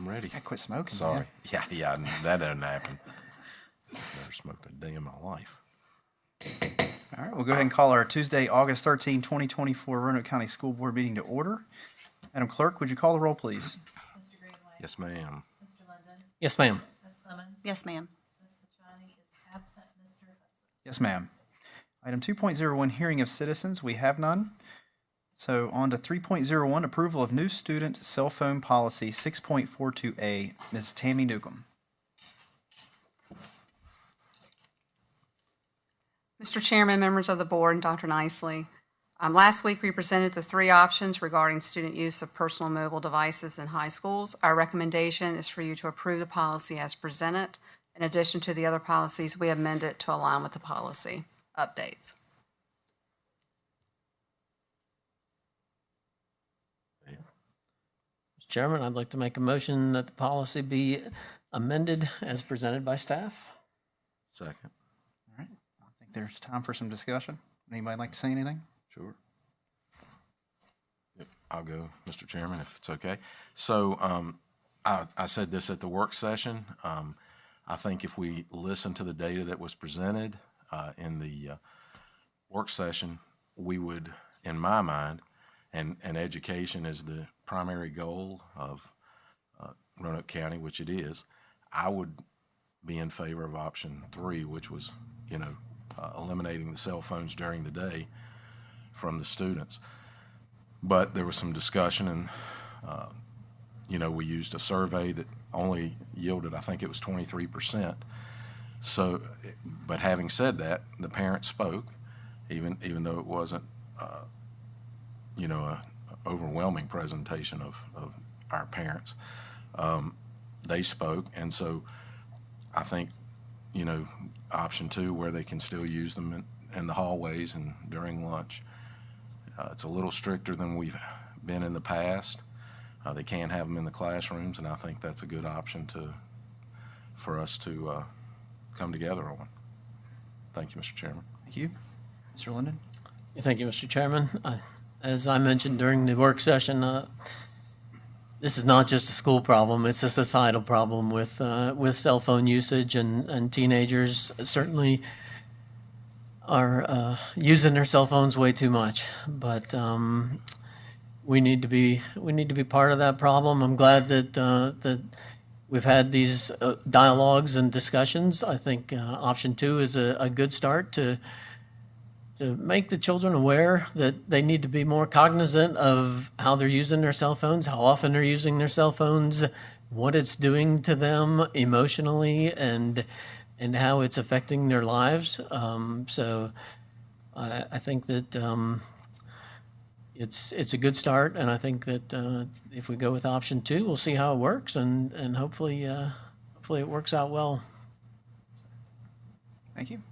I'm ready. I quit smoking. Sorry. Man. Yeah, that doesn't happen. Never smoked a day in my life. All right, we'll go ahead and call our Tuesday, August 13, 2024 Roanoke County School Board meeting to order. Madam Clerk, would you call the roll, please? Mr. Greenway. Yes, ma'am. Mr. Linden. Yes, ma'am. Ms. Clemens. Yes, ma'am. Ms. Fachani is absent. Mr. Hudson. Yes, ma'am. Item 2.01, hearing of citizens. We have none. So on to 3.01, approval of new student cell phone policy 6.42A. Ms. Tammy Newcomb. Mr. Chairman, members of the board, and Dr. Nicely, last week we presented the three options regarding student use of personal mobile devices in high schools. Our recommendation is for you to approve the policy as presented. In addition to the other policies, we amend it to align with the policy updates. Mr. Chairman, I'd like to make a motion that the policy be amended as presented by staff. Second. All right. I think there's time for some discussion. Anybody like to say anything? Sure. Yep, I'll go, Mr. Chairman, if it's okay. So I said this at the work session. I think if we listen to the data that was presented in the work session, we would, in my mind, and education is the primary goal of Roanoke County, which it is, I would be in favor of option 3, which was, eliminating the cell phones during the day from the students. But there was some discussion and, we used a survey that only yielded, I think it was 23%. So, but having said that, the parents spoke, even though it wasn't, a overwhelming presentation of our parents. They spoke, and so I think, option 2, where they can still use them in the hallways and during lunch. It's a little stricter than we've been in the past. They can't have them in the classrooms, and I think that's a good option for us to come together on. Thank you, Mr. Chairman. Thank you. Mr. Linden? Thank you, Mr. Chairman. As I mentioned during the work session, this is not just a school problem, it's a societal problem with cell phone usage, and teenagers certainly are using their cell phones way too much. But we need to be part of that problem. I'm glad that we've had these dialogues and discussions. I think option 2 is a good start to make the children aware that they need to be more cognizant of how they're using their cell phones, how often they're using their cell phones, what it's doing to them emotionally, and how it's affecting their lives. So I think that it's a good start, and I think that if we go with option 2, we'll see how it works, and hopefully it works out well. Thank you.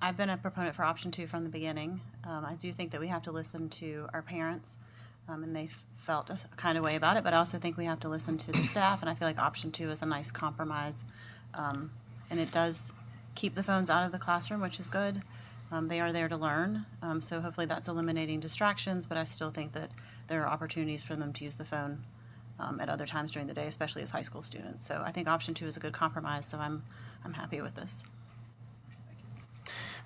I've been a proponent for option 2 from the beginning. I do think that we have to listen to our parents, and they felt a kind of way about it, but I also think we have to listen to the staff, and I feel like option 2 is a nice compromise. And it does keep the phones out of the classroom, which is good. They are there to learn, so hopefully that's eliminating distractions, but I still think that there are opportunities for them to use the phone at other times during the day, especially as high school students. So I think option 2 is a good compromise, so I'm happy with this.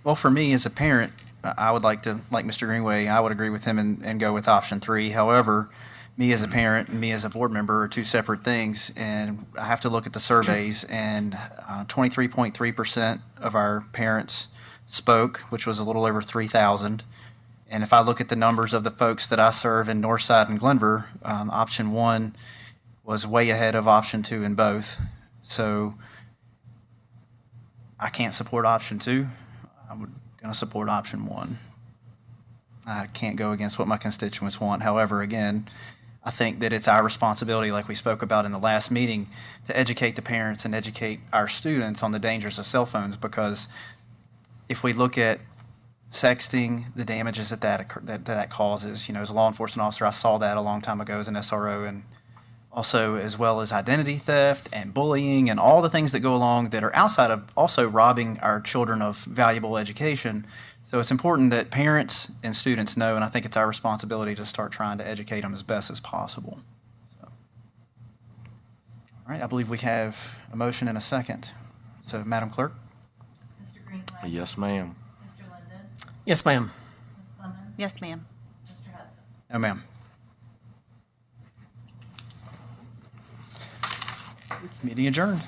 Well, for me as a parent, I would like Mr. Greenway, I would agree with him and go with option 3. However, me as a parent and me as a board member are two separate things, and I have to look at the surveys, and 23.3% of our parents spoke, which was a little over 3,000. And if I look at the numbers of the folks that I serve in Northside and Glenver, option 1 was way ahead of option 2 in both. So I can't support option 2. I'm going to support option 1. I can't go against what my constituents want. However, again, I think that it's our responsibility, like we spoke about in the last meeting, to educate the parents and educate our students on the dangers of cell phones, because if we look at sexting, the damages that causes, as a law enforcement officer, I saw that a long time ago as an SRO, and also as well as identity theft and bullying and all the things that go along that are outside of also robbing our children of valuable education. So it's important that parents and students know, and I think it's our responsibility to start trying to educate them as best as possible. So. All right, I believe we have a motion and a second. So, Madam Clerk? Mr. Greenaway. Yes, ma'am. Mr. Linden. Yes, ma'am. Ms. Clemens. Yes, ma'am. Mr. Hudson. No, ma'am. Meeting adjourned.